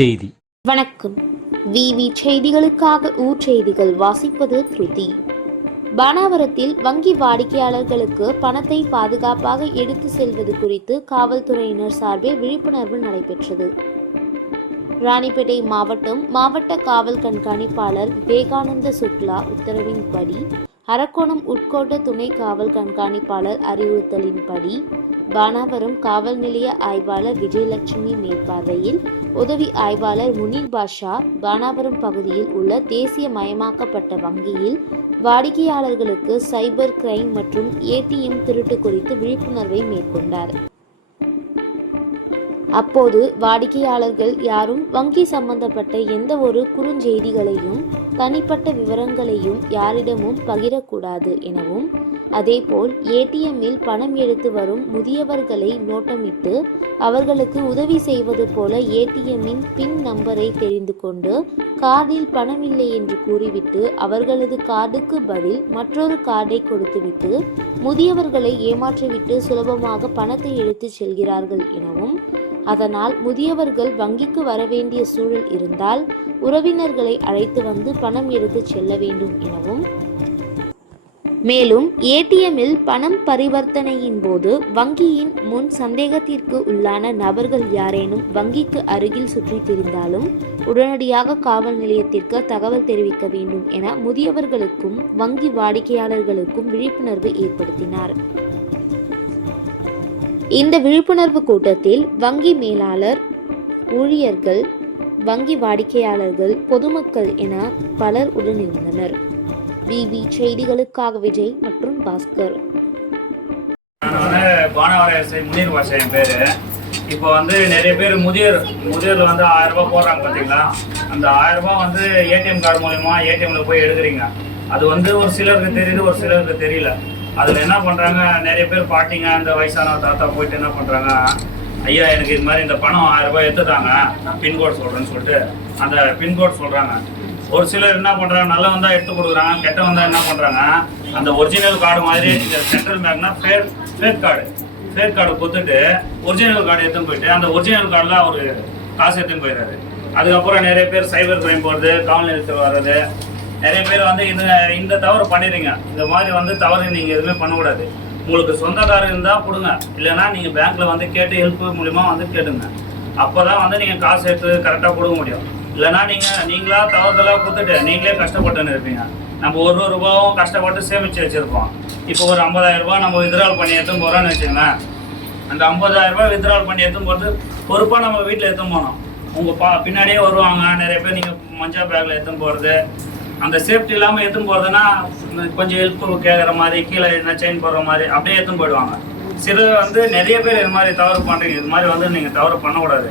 செய்தி. வணக்கம். விவி செய்திகளுக்காக ஊர் செய்திகள் வாசிப்பது ஸ்ருதி. பானாவரத்தில் வங்கி வாடிக்கையாளர்களுக்கு பணத்தை பாதுகாப்பாக எடுத்து செல்வது குறித்து காவல்துறையினர் சார்பில் விழிப்புணர்வு நடைபெற்றது. ராணிப்பேட்டை மாவட்ட காவல் கண்காணிப்பாளர் விவேகானந்த சுக்லா உத்தரவின்படி, அரக்கோணம் உட்கோட்ட துணை காவல் கண்காணிப்பாளர் அறிவுறுத்தலின்படி, பானாவரம் காவல் நிலைய ஆய்வாளர் விஜயலட்சுமி மேற்பார்வையில் உதவி ஆய்வாளர் முனீர் பாஷா பானாவரம் பகுதியில் உள்ள தேசிய மயமாக்கப்பட்ட வங்கியில் வாடிக்கையாளர்களுக்கு சைபர் கிரைம் மற்றும் ஏடிஎம் திருட்டு குறித்து விழிப்புணர்வை மேற்கொண்டார். அப்போது வாடிக்கையாளர்கள் யாரும் வங்கி சம்பந்தப்பட்ட எந்த ஒரு குறுஞ்செய்திகளையும் தனிப்பட்ட விவரங்களையும் யாரிடமும் பகிரக்கூடாது எனவும், அதேபோல் ஏடிஎம்மில் பணம் எடுத்து வரும் முதியவர்களை நோட்டமிட்டு அவர்களுக்கு உதவி செய்வது போல ஏடிஎம்மின் பின் நம்பரை தெரிந்து கொண்டு கார்டில் பணம் இல்லை என்று கூறிவிட்டு அவர்களது கார்டுக்கு பதில் மற்றொரு கார்டை கொடுத்துவிட்டு முதியவர்களை ஏமாற்றிவிட்டு சுலபமாக பணத்தை எடுத்து செல்கிறார்கள் எனவும், அதனால் முதியவர்கள் வங்கிக்கு வரவேண்டிய சூழல் இருந்தால் உறவினர்களை அழைத்து வந்து பணம் எடுத்து செல்ல வேண்டும் எனவும், மேலும் ஏடிஎம்மில் பணம் பரிவர்த்தனையின் போது வங்கியின் முன் சந்தேகத்திற்கு உள்ளான நபர்கள் யாரேனும் வங்கிக்கு அருகில் சுற்றி திரிந்தாலும் உடனடியாக காவல் நிலையத்திற்கு தகவல் தெரிவிக்க வேண்டும் என முதியவர்களுக்கும் வங்கி வாடிக்கையாளர்களுக்கும் விழிப்புணர்வு ஏற்படுத்தினார். இந்த விழிப்புணர்வு கூட்டத்தில் வங்கி மேலாளர், ஊழியர்கள், வங்கி வாடிக்கையாளர்கள், பொதுமக்கள் என பலர் உடனிருந்தனர். விவி செய்திகளுக்காக விஜய் மற்றும் பாஸ்கர். முனீர் பாஷா என் பேரு. இப்போ நிறைய பேர் முதியோர் 1000 ரூபாய் போடுறாங்க பார்த்தீங்களா. அந்த 1000 ரூபாய் ஏடிஎம் கார்டு மூலமா ஏடிஎம்ல போய் எடுக்கிறீங்க. அது ஒரு சிலருக்கு தெரியுது, ஒரு சிலருக்கு தெரியல. அதில் என்ன பண்ணுறாங்க, நிறைய பேர் பாட்டிங்க, அந்த வயசான தாத்தா போயிட்டு என்ன பண்ணுறாங்க, ஐயா எனக்கு இது மாதிரி இந்த பணம் 1000 ரூபாய் எடுத்துட்டாங்க, நான் பின்கோட் சொல்கிறேன்னு சொல்லிட்டு அந்த பின்கோட் சொல்கிறாங்க. ஒரு சிலர் என்ன பண்ணுறாங்க, நல்லவன் தான் எடுத்து கொடுக்குறாங்க, கெட்டவன் தான் என்ன பண்ணுறாங்க, அந்த ஒரிஜினல் கார்டு மாதிரி சென்ட்ரல் பேங்க்னா ஃபேக் கார்டு கொடுத்துட்டு ஒரிஜினல் கார்டு எடுத்துன்னு போயிட்டு அந்த ஒரிஜினல் கார்டில் அவர் காசு எடுத்துன்னு போயிடுறாரு. அதுக்கப்புறம் நிறைய பேர் சைபர் கிரைம் போகிறது, காவல் நிலையத்தில் வர்றது. நிறைய பேர் இந்த தவறு பண்ணிடுறீங்க. இந்த மாதிரி தவறு நீங்கள் எதுவுமே பண்ணக்கூடாது. உங்களுக்கு சொந்தக்காரர் இருந்தால் கொடுங்க, இல்லைன்னா நீங்கள் பேங்க்கில் கேட்டு ஹெல்ப் மூலிமா கேட்டுங்க. அப்போ தான் நீங்கள் காசு எடுத்து கரெக்டாக கொடுக்க முடியும். இல்லைன்னா நீங்களா தவறுதலாக கொடுத்துட்டு நீங்களே கஷ்டப்பட்டுன்னு இருப்பீங்க. நம்ம ஒரு ரூபாவும் கஷ்டப்பட்டு சேமித்து வச்சுருப்போம். இப்போ ஒரு 50,000 ரூபாய் நம்ம வித்ட்ரால் பண்ணி எடுத்துன்னு போகிறோன்னு வச்சுங்களேன். அந்த 50,000 ரூபாய் வித்ட்ரால் பண்ணி எடுத்துன்னு போகிறது பொறுப்பாக நம்ம வீட்டில் எடுத்துன்னு போனோம். உங்கள் பின்னாடியே வருவாங்க நிறைய பேர். நீங்கள் மஞ்சள் பேக்கில் எடுத்துன்னு போகிறது, அந்த சேஃப்டி இல்லாமல் எடுத்துன்னு போகிறதுனா கொஞ்சம் ஹெல்ப் கேட்குற மாதிரி, கீழே என்ன செயின் போடுற மாதிரி அப்படியே எடுத்துன்னு போயிடுவாங்க. சிலர் நிறைய பேர் இது மாதிரி தவறு பண்ணுறீங்க. இது மாதிரி நீங்கள் தவறு பண்ணக்கூடாது.